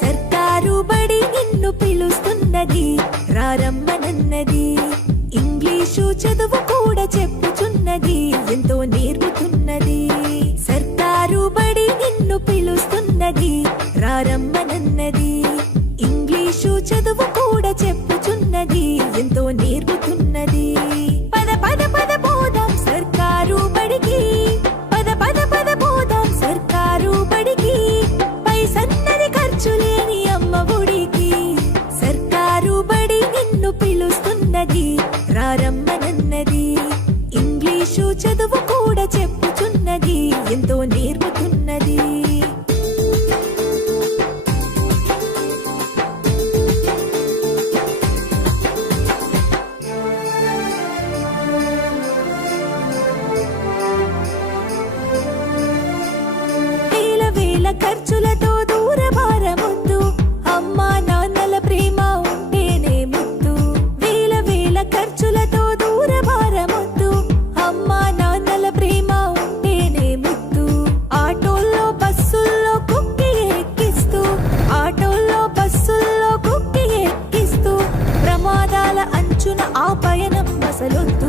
సర్కారు బడి నిన్ను పిలుస్తున్నది, రారమ్మనన్నది. ఇంగ్లీషు చదువు కూడా చెప్పుచున్నది, ఎంతో నేర్పుతున్నది. సర్కారు బడి నిన్ను పిలుస్తున్నది, రారమ్మనన్నది. ఇంగ్లీషు చదువు కూడా చెప్పుచున్నది, ఎంతో నేర్పుతున్నది. పద పద పద పోదాం సర్కారు బడికి, పద పద పద పోదాం సర్కారు బడికి. పైసన్నది ఖర్చు లేని అమ్మ ఒడికి. సర్కారు బడి నిన్ను పిలుస్తున్నది, రారమ్మనన్నది. ఇంగ్లీషు చదువు కూడా చెప్పుచున్నది, ఎంతో నేర్పుతున్నది. వేల వేల ఖర్చులతో దూరభారమొద్దు, అమ్మా నాన్నల ప్రేమ ఉంటేనే ముద్దు. వేల వేల ఖర్చులతో దూరభారమొద్దు, అమ్మా నాన్నల ప్రేమ ఉంటేనే ముద్దు. ఆటోల్లో బస్సుల్లో కుక్కి ఎక్కిస్తూ, ఆటోల్లో బస్సుల్లో కుక్కి ఎక్కిస్తూ, ప్రమాదాల అంచున ఆ పయనం అసలొద్దు.